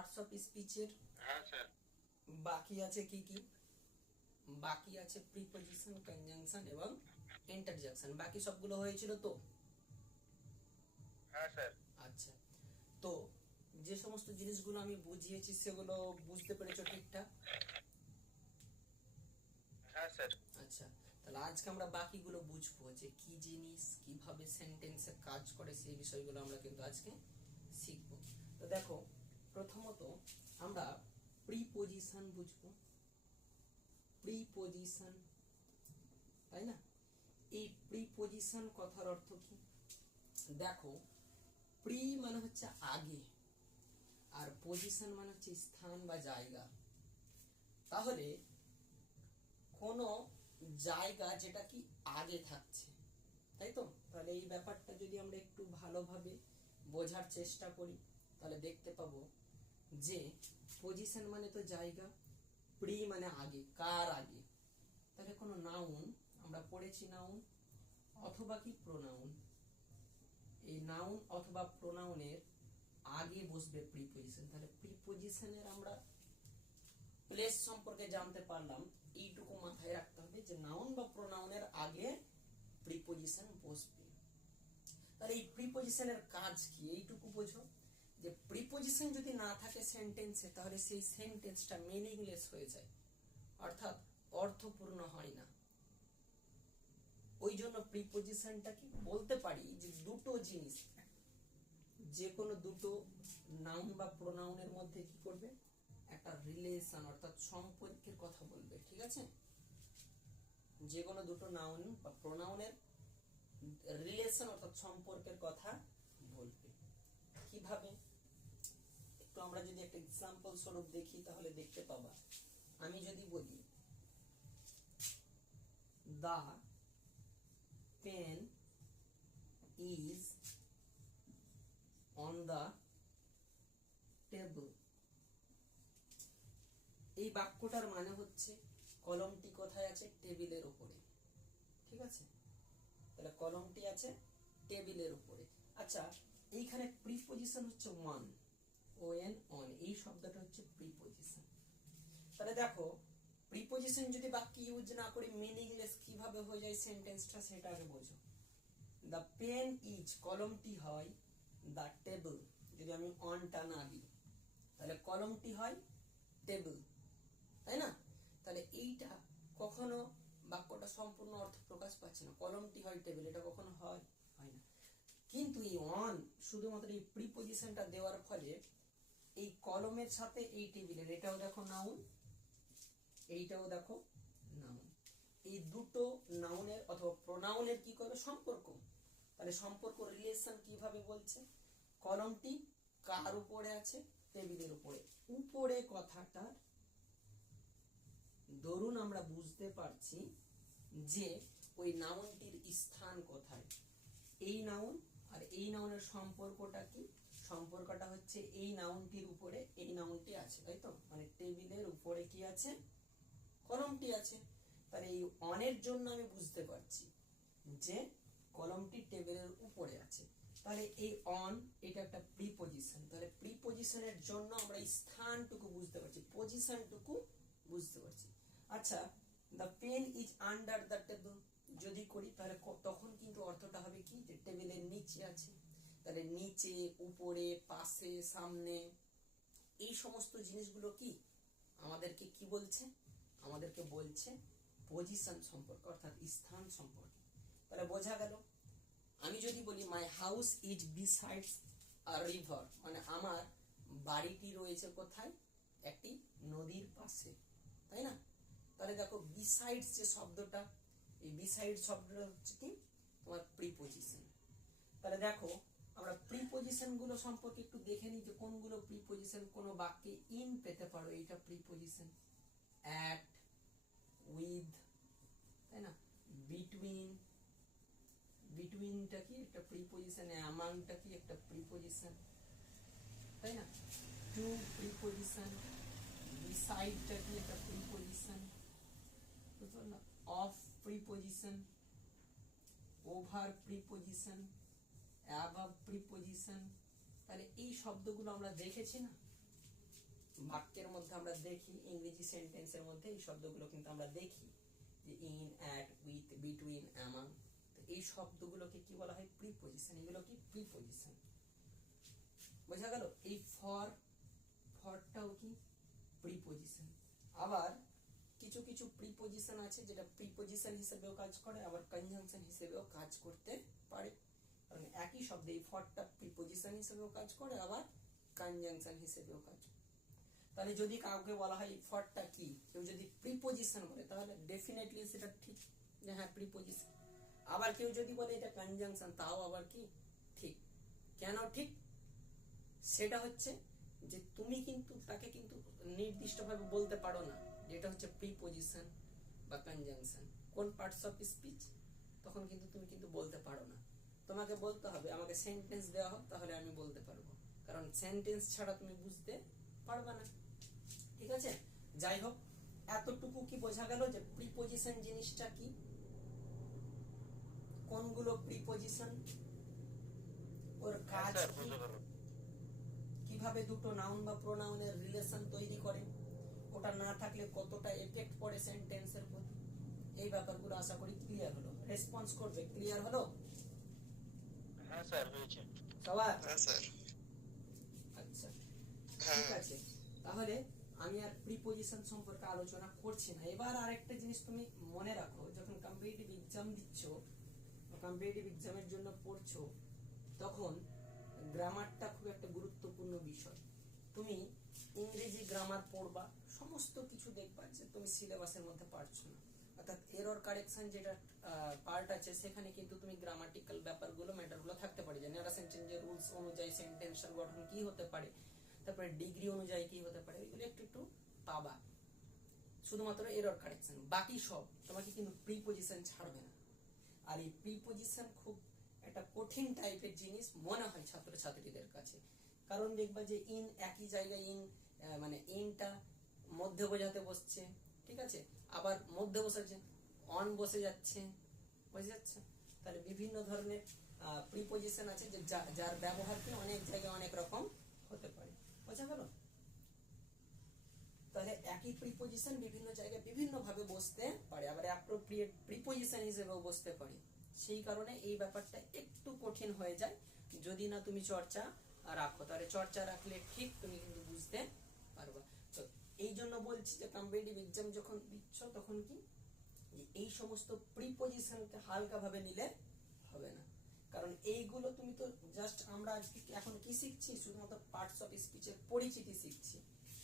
Parts of স্পিচের হ্যাঁ sir. বাকি আছে কি কি? বাকি আছে প্রিপজিশন, কনজাংশন এবং ইন্টারজেকশন। বাকি সবগুলো হয়েছিল তো? হ্যাঁ স্যার। আচ্ছা, তো যে সমস্ত জিনিসগুলো আমি বুঝিয়েছি সেগুলো বুঝতে পেরেছো ঠিকঠাক? হ্যাঁ স্যার। আচ্ছা, তাহলে আজকে আমরা বাকিগুলো বুঝবো, যে কি জিনিস, কিভাবে সেন্টেন্সে কাজ করে, সেই বিষয়গুলো আমরা কিন্তু আজকে শিখবো। তো দেখো, প্রথমত আমরা প্রিপজিশন বুঝবো। প্রিপজিশন, তাই না? এই প্রিপজিশন কথার অর্থ কি? দেখো, প্রি মানে হচ্ছে আগে, আর পজিশন মানে হচ্ছে স্থান বা জায়গা। তাহলে কোনো জায়গা যেটা কি আগে থাকছে, তাই তো? তাহলে এই ব্যাপারটা যদি আমরা একটু ভালোভাবে বোঝার চেষ্টা করি, তাহলে দেখতে পাবো যে পজিশন মানে তো জায়গা, প্রি মানে আগে, কার আগে। তাহলে কোনো নাউন, আমরা পড়েছি নাউন অথবা কি প্রোনাউন, এই নাউন অথবা প্রোনাউনের আগে বসবে প্রিপজিশন। তাহলে প্রিপজিশনের আমরা প্লেস সম্পর্কে জানতে পারলাম। এইটুকু মাথায় রাখতে হবে যে নাউন বা প্রোনাউনের আগে প্রিপজিশন বসবে। তাহলে এই প্রিপজিশনের কাজ কি এইটুকু বোঝো, যে প্রিপজিশন যদি না থাকে সেন্টেন্সে, তাহলে সেই সেন্টেন্সটা মিনিংলেস হয়ে যায়, অর্থাৎ অর্থপূর্ণ হয় না। ওই জন্য প্রিপজিশনটা কি বলতে পারি যে দুটো জিনিস, যে কোনো দুটো নাউন বা প্রোনাউনের মধ্যে কি করবে, একটা রিলেশন অর্থাৎ সম্পর্কের কথা বলবে, ঠিক আছে? যে কোনো দুটো নাউন বা প্রোনাউনের রিলেশন অর্থাৎ সম্পর্কের কথা বলবে। কিভাবে, একটু আমরা যদি একটা এক্সাম্পল স্বরূপ দেখি তাহলে দেখতে পাবা। আমি যদি বলি the pen is on the table, এই বাক্যটার মানে হচ্ছে কলমটি কোথায় আছে, টেবিলের উপরে, ঠিক আছে? তাহলে কলমটি আছে টেবিলের উপরে। আচ্ছা, এইখানে প্রিপজিশন হচ্ছে ওয়ান, ওএন অন, এই শব্দটা হচ্ছে প্রিপজিশন। তাহলে দেখো, প্রিপজিশন যদি বাক্যে ইউজ না করি মিনিংলেস কিভাবে হয়ে যায় সেন্টেন্সটা, সেটা আগে বোঝো। দ্য পেন ইজ, কলমটি হয়, দ্য টেবল, যদি আমি অনটা না দিই তাহলে কলমটি হয় টেবল, তাই না? তাহলে এইটা কখনো বাক্যটা সম্পূর্ণ অর্থ প্রকাশ পাচ্ছে না। কলমটি হয় টেবিল, এটা কখনো হয় হয় না। কিন্তু এই অন, শুধুমাত্র এই প্রিপজিশনটা দেওয়ার ফলে এই কলমের সাথে এই টেবিলের, এটাও দেখো নাউন, এইটাও দেখো নাউন, এই দুটো নাউনের অথবা প্রোনাউনের কি করবে, সম্পর্ক। তাহলে সম্পর্ক রিলেশন কিভাবে বলছে, কলমটি কার উপরে আছে, টেবিলের উপরে। উপরে কথাটার ধরুন আমরা বুঝতে পারছি যে ওই নাউনটির স্থান কোথায়, এই নাউন আর এই নাউনের সম্পর্কটা কি, সম্পর্কটা হচ্ছে এই নাউনটির উপরে এই নাউনটি আছে, তাই তো? মানে টেবিলের উপরে কি আছে, কলমটি আছে। তাহলে এই অনের জন্য আমি বুঝতে পারছি যে কলমটি টেবিলের উপরে আছে। তাহলে এই অন, এটা একটা প্রিপজিশন। তাহলে প্রিপজিশনের জন্য আমরা স্থানটুকু বুঝতে পারছি, পজিশনটুকু বুঝতে পারছি। আচ্ছা, the pen is under the table যদি করি, তাহলে তখন কিন্তু অর্থটা হবে কি, যে টেবিলের নিচে আছে। তাহলে নিচে, উপরে, পাশে, সামনে, এই সমস্ত জিনিসগুলো কি আমাদেরকে কি বলছে, আমাদেরকে বলছে পজিশন সম্পর্কে অর্থাৎ স্থান সম্পর্কে। তাহলে বোঝা গেল। আমি যদি বলি my house is besides a river, মানে আমার বাড়িটি রয়েছে কোথায়, একটি নদীর পাশে, তাই না? তাহলে দেখো বিসাইডস যে শব্দটা, এই বিসাইড শব্দটা হচ্ছে কি তোমার প্রিপজিশন। তাহলে দেখো, আমরা প্রিপজিশন গুলো সম্পর্কে একটু দেখে নিই যে কোনগুলো প্রিপজিশন। কোন বাক্যে ইন পেতে পারো, এইটা প্রিপজিশন। অ্যাট, উইথ, তাই না? বিটুইন, বিটুইনটা কি একটা প্রিপজিশন, অ্যামাংটা কি একটা প্রিপজিশন, তাই না? টু প্রিপজিশন, বিসাইডটা কি একটা প্রিপজিশন, বুঝলো না? Of preposition, over preposition, above preposition. তাহলে এই শব্দগুলো আমরা দেখেছি না, বাক্যের মধ্যে আমরা দেখি, ইংরেজি সেন্টেন্সের মধ্যে এই শব্দগুলো কিন্তু আমরা দেখি যে in, at, with, between, among, এই শব্দগুলোকে কি বলা হয়? প্রিপজিশন। এগুলো কি? প্রিপজিশন। বোঝা গেল? এই ফরটাও কি? প্রিপজিশন। আবার কিছু কিছু প্রিপজিশন আছে যেটা প্রিপজিশন হিসেবেও কাজ করে, আবার কনজাংশন হিসেবেও কাজ করতে পারে। কারণ একই শব্দে এই ফরটা প্রিপজিশন হিসেবেও কাজ করে, আবার কনজাংশন হিসেবেও কাজ করে। তাহলে যদি কাউকে বলা হয় ফরটা কি, কেউ যদি প্রিপজিশন বলে তাহলে ডেফিনেটলি সেটা ঠিক যে হ্যাঁ প্রিপজিশন। আবার কেউ যদি বলে এটা কনজাংশন, তাও আবার কি ঠিক। কেন ঠিক? সেটা হচ্ছে যে তুমি কিন্তু তাকে কিন্তু নির্দিষ্টভাবে বলতে পারো না যে এটা হচ্ছে প্রিপজিশন বা কনজাংশন। কোন পার্টস অফ স্পিচ তখন কিন্তু তুমি কিন্তু বলতে পারো না। তোমাকে বলতে হবে, আমাকে সেন্টেন্স দেওয়া হোক তাহলে আমি বলতে পারবো, কারণ সেন্টেন্স ছাড়া তুমি বুঝতে পারবে না। ঠিক আছে, যাই হোক, এতটুকু কি বোঝা গেল যে প্রিপজিশন জিনিসটা কি, কোনগুলো প্রিপজিশন, ওর কাজ কি, কিভাবে দুটো নাউন বা প্রোনাউনের রিলেশন তৈরি করে, ওটা না থাকলে কতটা এফেক্ট পড়ে সেন্টেন্সের প্রতি, এই ব্যাপারগুলো আশা করি ক্লিয়ার হলো। রেসপন্স করবে, ক্লিয়ার হলো? হ্যাঁ স্যার, হয়েছে সবার? হ্যাঁ স্যার। আচ্ছা, ঠিক আছে। তাহলে আমি আর প্রিপজিশন সম্পর্কে আলোচনা করছি না। এবার আরেকটা জিনিস তুমি মনে রাখো, যখন কম্পিটিটিভ এক্সাম দিচ্ছ, কম্পিটিটিভ এক্সামের জন্য পড়ছো, তখন গ্রামারটা খুব একটা গুরুত্বপূর্ণ বিষয়। তুমি ইংরেজি গ্রামার পড়বা, সমস্ত কিছু দেখবা যে তুমি সিলেবাসের মধ্যে পারছো না, অর্থাৎ এরর কারেকশন যেটা পার্ট আছে সেখানে কিন্তু তুমি গ্রামাটিক্যাল ব্যাপারগুলো, ম্যাটারগুলো থাকতে পারে, যে ন্যারেশন চেঞ্জের রুলস অনুযায়ী সেন্টেন্সের গঠন কি হতে পারে, তারপরে ডিগ্রি অনুযায়ী কি হতে পারে, এগুলো একটু একটু পাবা। শুধুমাত্র এরর কারেকশন, বাকি সব তোমাকে কিন্তু প্রিপজিশন ছাড়বে না। আর এই প্রিপজিশন খুব একটা কঠিন টাইপের জিনিস মনে হয় ছাত্রছাত্রীদের কাছে, কারণ দেখবা যে ইন একই জায়গায় ইন, মানে ইনটা মধ্যে বোঝাতে বসছে, ঠিক আছে, আবার মধ্যে বসেছে অন বসে যাচ্ছে, বুঝে যাচ্ছে। তাহলে বিভিন্ন ধরনের প্রিপজিশন আছে যে যার ব্যবহার কি অনেক জায়গায় অনেক রকম হতে পারে, বোঝা গেল? তাহলে একই প্রিপজিশন বিভিন্ন জায়গায় বিভিন্ন ভাবে বসতে পারে, আবার অ্যাপ্রোপ্রিয়েট প্রিপজিশন হিসেবেও বসতে পারে। সেই কারণে এই ব্যাপারটা একটু কঠিন হয়ে যায় যদি না তুমি চর্চা রাখো। তাহলে চর্চা রাখলে ঠিক তুমি কিন্তু বুঝতে পারবা। তো এই জন্য বলছি যে কম্পিটিটিভ এক্সাম যখন দিচ্ছ তখন কি এই সমস্ত প্রিপজিশনকে হালকা ভাবে নিলে হবে না, কারণ এইগুলো তুমি তো জাস্ট, আমরা আজকে এখন কি শিখছি, শুধুমাত্র পার্টস অফ স্পিচের পরিচিতি শিখছি।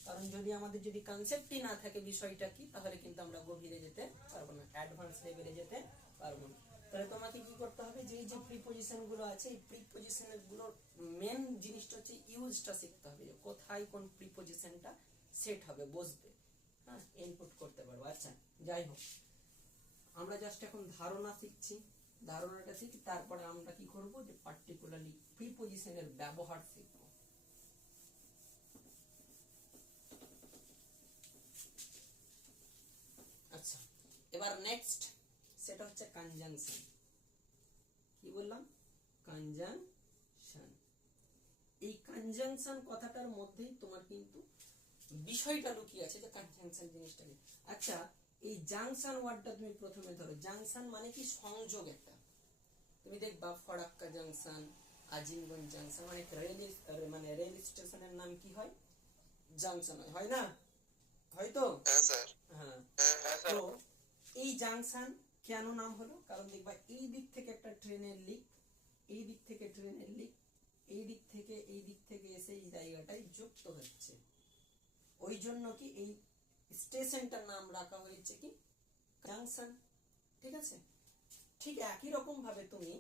কারণ যদি আমাদের যদি কনসেপ্টই না থাকে বিষয়টা কি, তাহলে কিন্তু আমরা গভীরে যেতে পারবো না, অ্যাডভান্স লেভেলে যেতে পারবো না। তাহলে তোমাকে কি করতে হবে, যে এই যে প্রিপজিশন গুলো আছে, এই প্রিপজিশন গুলোর মেন জিনিসটা হচ্ছে ইউজটা শিখতে হবে, কোথায় কোন প্রিপজিশনটা সেট হবে, বসবে, হ্যাঁ, ইনপুট করতে পারবো। আচ্ছা, যাই হোক, আমরা জাস্ট এখন ধারণা শিখছি, ধারণাটা শিখি, তারপরে আমরা কি করব, যে পার্টিকুলারলি প্রিপজিশনের ব্যবহার শিখব। আচ্ছা, এবার নেক্সট সেটা হচ্ছে কনজাংশন। কি বললাম? কনজাংশন। এই কনজাংশন কথাটার মধ্যেই তোমার কিন্তু বিষয়টা লুকিয়ে আছে, যে কনজাংশন জিনিসটা কি। আচ্ছা, এই জাংশন ওয়ার্ডটা তুমি প্রথমে ধরো। জাংশন মানে কি? সংযোগ একটা। তুমি দেখবা ফরাক্কা জাংশন, আজিমগঞ্জ জাংশন, মানে রেল স্টেশনের নাম কি হয়? জাংশন হয় না? হয়তো? হ্যাঁ স্যার। হ্যাঁ। হ্যাঁ তো এই জাংশন কেন নাম হলো? কারণ দেখবা এই দিক থেকে একটা ট্রেনের লিক, এই দিক থেকে ট্রেনের লিক, এই দিক থেকে এসে এই জায়গাটায় যুক্ত হচ্ছে, ওই জন্য কি এই স্টেশনটার নাম রাখা হয়েছে কি জাংশন। ঠিক আছে, ঠিক একই রকম ভাবে তুমি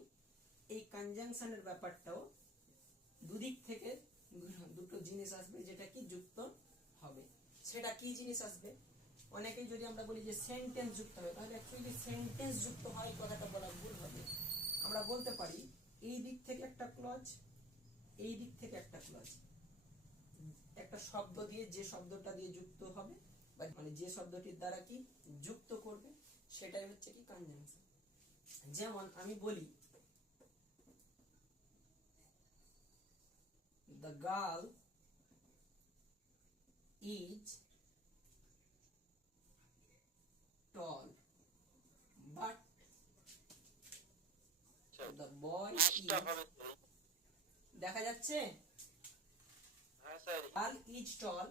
এই কনজাংশনের ব্যাপারটাও দুদিক থেকে দুটো জিনিস আসবে যেটা কি যুক্ত হবে। সেটা কি জিনিস আসবে? অনেকেই যদি আমরা বলি যে সেন্টেন্স যুক্ত হবে, তাহলে অ্যাকচুয়ালি সেন্টেন্স যুক্ত হয় কথাটা বলা ভুল হবে। আমরা বলতে পারি এই দিক থেকে একটা ক্লজ, এই দিক থেকে একটা ক্লজ, একটা শব্দ দিয়ে, যে শব্দটা দিয়ে যুক্ত হবে বা মানে যে শব্দটির দ্বারা কি যুক্ত করবে, সেটাই হচ্ছে কি কনজাংশন। যেমন আমি বলি the girl দেখা যাচ্ছে? হ্যাঁ sir. Girl is tall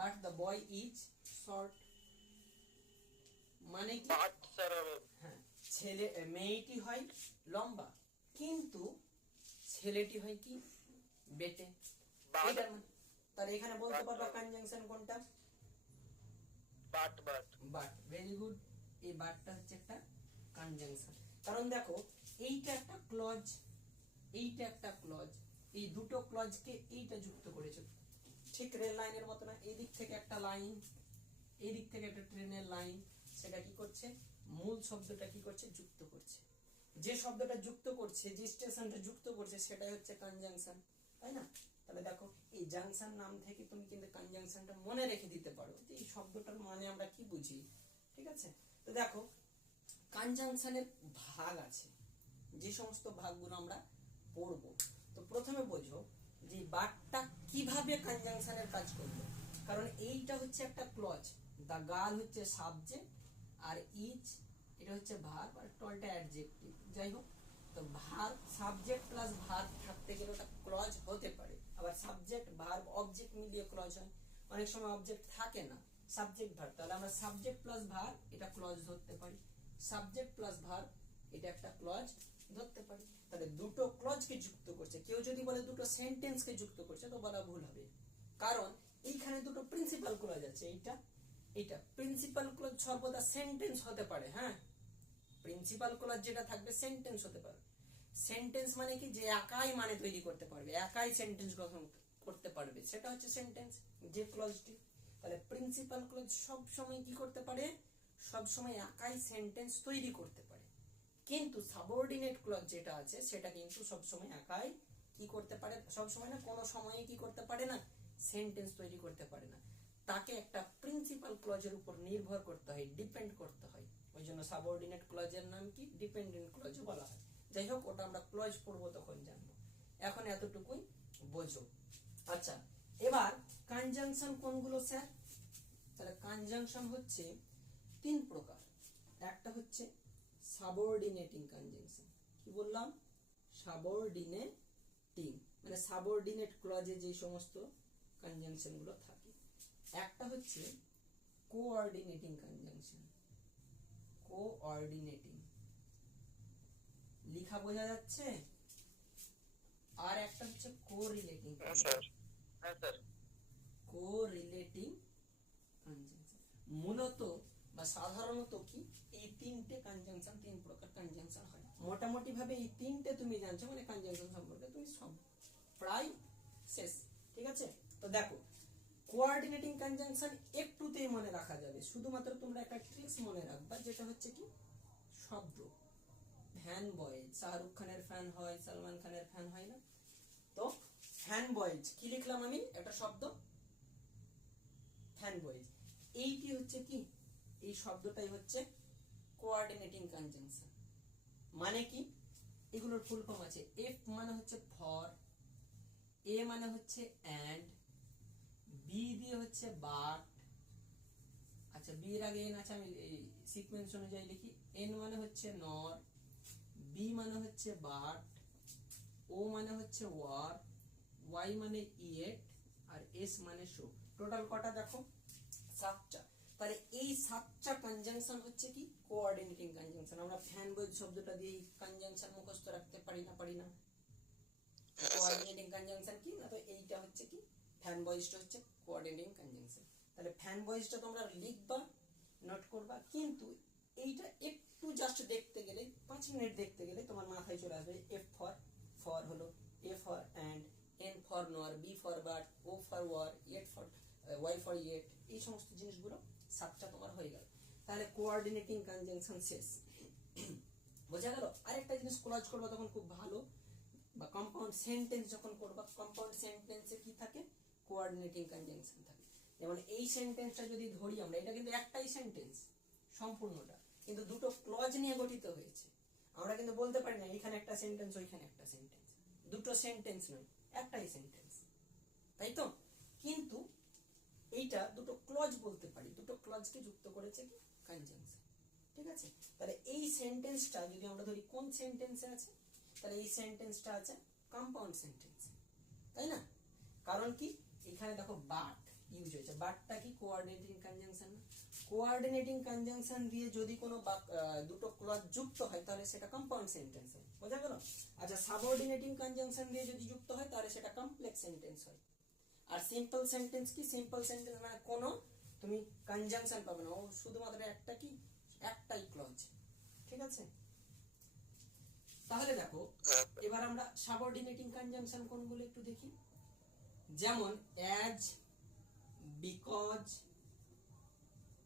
but the boy is short. মানে কি? বাট স্যার হবে। হ্যাঁ, মেয়েটি হয় লম্বা কিন্তু ছেলেটি হয় কি বেটে। বাট এটার মানে তাহলে এখানে বলতে বাট পারবা হবে। কনজাংশন কোনটা? But but but. Very good. এই বাটটা হচ্ছে একটা কনজাংশন। কারণ দেখো এইটা একটা ক্লজ, এইটা একটা ক্লজ, এই দুটো ক্লজকে এইটা যুক্ত করেছে। ঠিক রেল লাইনের মতো না, এই দিক থেকে একটা লাইন, এই দিক থেকে একটা ট্রেনের লাইন, সেটা কি করছে? মূল শব্দটা কি করছে? যুক্ত করছে। যে শব্দটা যুক্ত করছে, যে স্টেশনটা যুক্ত করছে, সেটাই হচ্ছে কনজাংশন, তাই না? তাহলে দেখো এই জাংশন নাম থেকে তুমি কিন্তু কনজাংশনটা মনে রেখে দিতে পারো যে এই শব্দটার মানে আমরা কি বুঝি। ঠিক আছে? তো দেখো কনজাংশনের ভাগ আছে, যে সমস্ত ভাগগুলো আমরা পড়বো। তো প্রথমে বোঝো যে বাটটা কিভাবে কনজাংশনের কাজ করবে। কারণ এইটা হচ্ছে একটা ক্লজ, দা গার্ল হচ্ছে সাবজেক্ট, আর ইজ এটা হচ্ছে ভার্ব, আর টলটা অ্যাডজেক্টিভ। যাই হোক, তো ভার্ব সাবজেক্ট প্লাস ভার্ব থাকতে গেলে ওটা ক্লজ হতে পারে। আবার সাবজেক্ট ভার্ব অবজেক্ট মিলিয়ে ক্লজ হয়। অনেক সময় অবজেক্ট থাকে না, সাবজেক্ট ভার্ব, তাহলে আমরা সাবজেক্ট প্লাস ভার্ব এটা ক্লজ ধরতে পারি। সাবজেক্ট প্লাস ভার্ব এটা একটা ক্লজ ধরতে পারি। তাহলে দুটো ক্লজকে যুক্ত করছে। কেউ যদি বলে দুটো সেন্টেন্সকে যুক্ত করছে, তো বলা ভুল হবে। কারণ এইখানে দুটো প্রিন্সিপাল ক্লজ আছে, এইটা এটা প্রিন্সিপাল ক্লজ সর্বদা সেন্টেন্স হতে পারে। হ্যাঁ, প্রিন্সিপাল ক্লজ যেটা থাকবে সেন্টেন্স হতে পারে। সেন্টেন্স মানে কি? যে একাই মানে তৈরি করতে পারবে, একাই সেন্টেন্স গঠন করতে পারবে, সেটা হচ্ছে সেন্টেন্স, যে ক্লজটি। তাহলে প্রিন্সিপাল ক্লজ সব সময় কি করতে পারে? সব সময় একাই সেন্টেন্স তৈরি করতে পারে। কিন্তু সাবঅর্ডিনেট ক্লজ যেটা আছে সেটা কিন্তু সব সময় একাই কি করতে পারে? সব সময় না, কোনো সময়ে কি করতে পারে না? সেন্টেন্স তৈরি করতে পারে না। তাকে একটা প্রিন্সিপাল ক্লজের উপর নির্ভর করতে হয়, ডিপেন্ড করতে হয়। ওই জন্য সাবঅর্ডিনেট ক্লজের নাম কি? ডিপেন্ডেন্ট ক্লজ বলা হয়। যাই হোক, ওটা আমরা ক্লজ পড়বো তখন জানবো। এখন এতটুকুই বোঝো। আচ্ছা, এবার কনজাংশন কোনগুলো স্যার? তাহলে কনজাংশন হচ্ছে তিন প্রকার। একটা হচ্ছে সাবঅর্ডিনেটিং কনজাংশন। কি বললাম? সাবঅর্ডিনেটিং মানে সাবঅর্ডিনেট ক্লজে যে সমস্ত কনজাংশন গুলো থাকে। একটা হচ্ছে কোঅর্ডিনেটিং কনজাংশন। কোঅর্ডিনেটিং লেখা বোঝা যাচ্ছে? আর একটা হচ্ছে কোরিলেটিং। হ্যাঁ স্যার। হ্যাঁ স্যার। কোরিলেটিং কনজাংশন মূলত বা সাধারণত কি এই তিনটে কনজাংশন, তিন প্রকার কনজাংশন হয়। মোটামুটি ভাবে এই তিনটে তুমি জানছো মানে কনজাংশন সম্পর্কে তুমি সব প্রায় শেষ। ঠিক আছে? তো দেখো কোঅর্ডিনেটিং কনজাংশন একটুতেই মনে রাখা যাবে। শুধুমাত্র তোমরা একটা ট্রিক্স মনে রাখবা, যেটা হচ্ছে কি শব্দ। ফ্যান বয়েজ, শাহরুখ খানের ফ্যান হয়, সালমান খানের ফ্যান হয় না? তো ফ্যান বয়েজ কি লিখলাম আমি? একটা শব্দ ফ্যান বয়েজ। এইটি হচ্ছে কি? এই শব্দটাই হচ্ছে কোঅর্ডিনেটিং কনজাংশন। মানে কি? এগুলোর ফুল ফর্ম আছে। এফ মানে হচ্ছে ফর, এ মানে হচ্ছে অ্যান্ড, বি দিয়ে হচ্ছে বাট। আচ্ছা, বি এর আগে এন আছে, আমি এই সিকোয়েন্স অনুযায়ী লিখি। এন মানে হচ্ছে নর, বি মানে হচ্ছে বাট, ও মানে হচ্ছে ওয়ার, ওয়াই মানে ইয়েট, আর এস মানে শো। টোটাল কটা দেখো? 7টা। তাহলে এই 7টা কনজাংশন হচ্ছে কি কোঅর্ডিনেটিং কনজাংশন। আমরা ফ্যান বয়েজ শব্দটা দিয়ে কনজাংশন মুখস্থ রাখতে পারি না? পারি না? কোঅর্ডিনেটিং কনজাংশন কি না? তো এইটা হচ্ছে কি ফ্যান বয়েজটা হচ্ছে কোঅর্ডিনেটিং কনজাংশন। তাহলে ফ্যান বয়েজটা তোমরা লিখবা, নোট করবা, কিন্তু এইটা একটু জাস্ট দেখতে গেলে 5 মিনিট দেখতে গেলে তোমার মাথায় চলে আসবে এফ ফর, ফর হলো, A for and, N for nor, B for but, O for or, yet for Y for yet. এই সমস্ত জিনিসগুলো 7টা তোমার হয়ে গেল। তাহলে কোঅর্ডিনেটিং কনজাংশন শেষ। বোঝা গেল? আরেকটা জিনিস ক্লজ করবা তখন খুব ভালো, বা কম্পাউন্ড সেন্টেন্স যখন করবা, কম্পাউন্ড সেন্টেন্সে কি থাকে? কোঅর্ডিনেটিং কনজাংশন থাকে। যেমন এই সেন্টেন্সটা যদি ধরি আমরা, এটা কিন্তু একটাই সেন্টেন্স সম্পূর্ণটা, কিন্তু দুটো ক্লজ নিয়ে গঠিত হয়েছে। আমরা কিন্তু বলতে পারি না এখানে একটা সেন্টেন্স ওইখানে একটা সেন্টেন্স। দুটো সেন্টেন্স নয়, একটাই সেন্টেন্স, তাই তো? কিন্তু এইটা দুটো ক্লজ বলতে পারি, দুটো ক্লজকে যুক্ত করেছে কি কনজাংশন। ঠিক আছে? তাহলে এই সেন্টেন্সটা যদি আমরা ধরি কোন সেন্টেন্সে আছে, তাহলে এই সেন্টেন্সটা আছে কম্পাউন্ড সেন্টেন্স। তাই না? কারণ কি এখানে দেখো বাট ইউজ হয়েছে, বাটটা কি কোঅর্ডিনেটিং কনজাংশন না? কোঅর্ডিনেটিং কনজাংশন দিয়ে যদি কোনো দুটো ক্লজ যুক্ত হয় তাহলে সেটা কম্পাউন্ড সেন্টেন্স হয়, বোঝা গেল? আচ্ছা, সাবঅর্ডিনেটিং কনজাংশন দিয়ে যদি যুক্ত হয় তাহলে সেটা কমপ্লেক্স সেন্টেন্স হয়। আর সিম্পল সেন্টেন্স কি? সিম্পল সেন্টেন্স মানে কোনো তুমি কনজাংশন পাবে না, ও শুধুমাত্র একটা কি একটাই ক্লজ, ঠিক আছে? তাহলে দেখো এবার আমরা সাবঅর্ডিনেটিং কনজাংশন কোনগুলো একটু দেখি। যেমন অ্যাজ, বিকজ,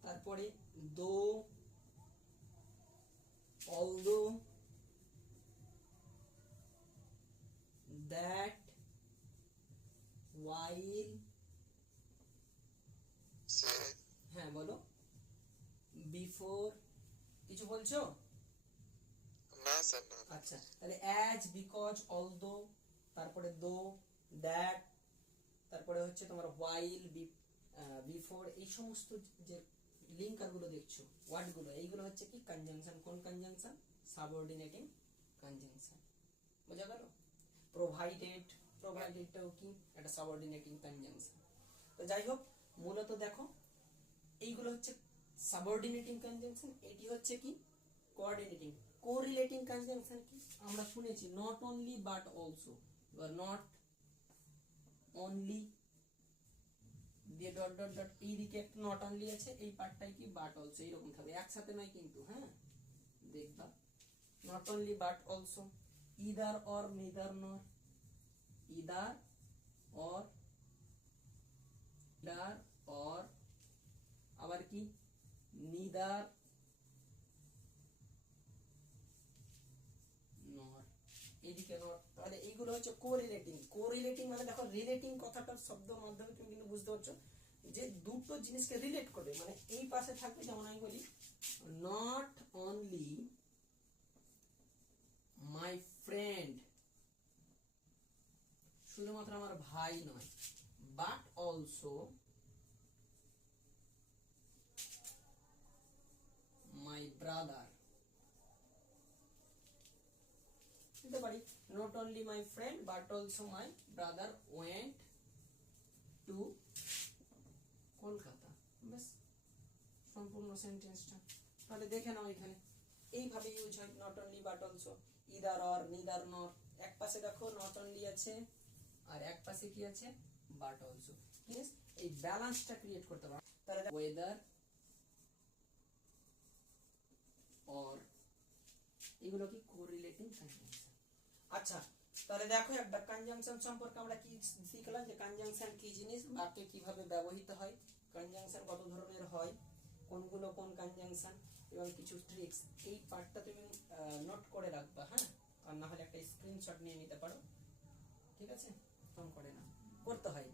তারপরে দো, অলদো, দ্যাট, while, হ্যাঁ বলো, বিফোর, কিছু বলছো? না স্যার না। আচ্ছা, তাহলে অ্যাজ, বিকজ, অলদো, তারপরে দো, দ্যাট, তারপরে হচ্ছে তোমার while, বিফোর, এই সমস্ত যে লিঙ্কার গুলো দেখছো, ওয়ার্ড গুলো, এইগুলো হচ্ছে কি কনজাংশন। কোন কনজাংশন? সাবঅর্ডিনেটিং কনজাংশন, বোঝা গেল? প্রোভাইডেড, প্রোভাইডেডটাও কি একটা সাবঅর্ডিনেটিং কনজাংশন। তো যাই হোক, মূলত দেখো এইগুলো হচ্ছে সাবঅর্ডিনেটিং কনজাংশন, এটি হচ্ছে কি কোঅর্ডিনেটিং। কোরিলেটিং কনজাংশন কি আমরা শুনেছি, নট অনলি বাট অলসো, বা নট অনলি দিয়ে ডট ডট ডট, এই দিকে একটা নট অনলি আছে, এই পার্টটাই কি বাট অলসো, এইরকম থাকবে, একসাথে নয় কিন্তু, হ্যাঁ দেখবা। Not only but also, either or neither nor, either or, either or, আবার কি নিদার নর, এইদিকে নর। তাহলে এইগুলো হচ্ছে কোরিলেটিং। কোরিলেটিং মানে দেখো রিলেটিং কথাটার শব্দের মাধ্যমে তুমি কিন্তু বুঝতে পারছো যে দুটো জিনিসকে রিলেট করবে, মানে এই পাশে থাকবে, যেমন আমি বলি নট অনলি মাই ফ্রেন্ড, শুধুমাত্র আমার ভাই নয়, বাট অলসো মাই ব্রাদার, দিতে পারি not only my friend but also my brother went to Kolkata, ব্যাস সম্পূর্ণ সেন্টেন্সটা। তাহলে দেখে নাও এখানে এইভাবে ইউজ হয়, not only but also, either or, neither নর। এক পাশে দেখো নট অনলি আছে আর এক পাশে কি আছে, বাট অলসো। প্লিজ এই ব্যালেন্সটা ক্রিয়েট করতে পারো। তাহলে ওয়েদার অর, এগুলো কি কোরিলেটিং কনজাংশন। আচ্ছা, তাহলে দেখো একটা কনজাংশন সম্পর্কে আমরা কি শিখলাম, যে কনজাংশন কি জিনিস, বাক্যে কিভাবে ব্যবহৃত হয়, কনজাংশন কত ধরনের হয়, কোনগুলো কোন কনজাংশন, এবং কিছু ট্রিক্স। এই পার্টটা তুমি নোট করে রাখবা, হ্যাঁ, আর না হলে একটা স্ক্রিনশট নিয়ে নিতে পারো, ঠিক আছে? ফোন করে না করতে হয়,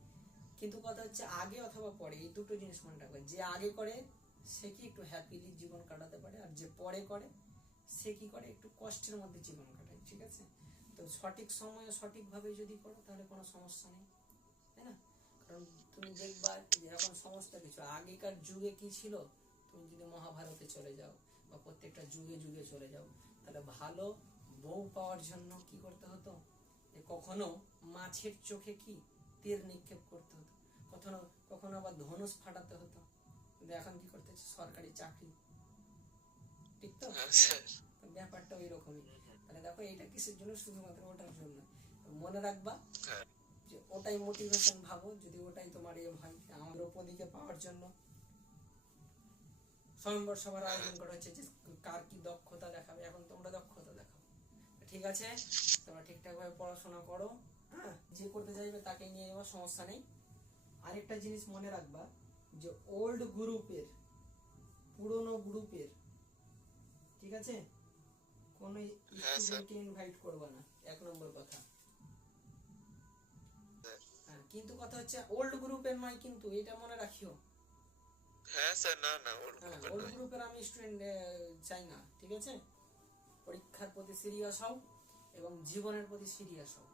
কিন্তু কথা হচ্ছে আগে অথবা পরে, এই দুটো জিনিস মনে রাখবে। যে আগে করে সে কি একটু হ্যাপিলি জীবন কাটাতে পারে, আর যে পরে করে সে কি করে একটু কষ্টের মধ্যে জীবন কাটায়, ঠিক আছে? তো সঠিক সময়ে সঠিকভাবে যদি করো তাহলে কোনো সমস্যা নেই, তাই না? কারণ তুমি দেখবা যে এখন সমস্ত কিছু, আগেকার যুগে কি ছিল, তুমি যদি মহাভারতে চলে যাও বা প্রত্যেকটা যুগে যুগে চলে যাও, তাহলে ভালো বউ পাওয়ার জন্য কি করতে হতো, যে কখনো মাছের চোখে কি তীর নিক্ষেপ করতে হতো, কখনো কখনো আবার ধনুষ ফাটাতে হতো। কিন্তু এখন কি করতে হচ্ছে, সরকারি চাকরি, ঠিক তো? ব্যাপারটা ওই রকমই। তাহলে দেখো এইটা কিসের জন্য, শুধুমাত্র ওটার জন্য। মনে রাখবা যে ওটাই মোটিভেশন ভাবো, যদি ওটাই তোমার এম হয়, আমার দ্রৌপদীকে পাওয়ার জন্য স্বয়ংবর সভার আয়োজন করা হচ্ছে, যে কার কি দক্ষতা দেখাবে, এখন তোমরা দক্ষতা দেখাও, ঠিক আছে? তোমরা ঠিকঠাক ভাবে পড়াশোনা করো, হ্যাঁ, যে করতে চাইবে তাকে নিয়ে যাওয়ার সমস্যা নেই। আরেকটা জিনিস মনে রাখবা, যে ওল্ড গ্রুপের, পুরনো গ্রুপের, ঠিক আছে, কোন স্টুডেন্টকে ইনভাইট করবা না, এক নম্বর কথা। হ্যাঁ, কিন্তু কথা হচ্ছে ওল্ড গ্রুপের নয়, কিন্তু এটা মনে রাখিও। হ্যাঁ স্যার, না না, ওল্ড গ্রুপের আমি স্টুডেন্ট চাই না, ঠিক আছে? পরীক্ষার প্রতি সিরিয়াস হও এবং জীবনের প্রতি সিরিয়াস হও।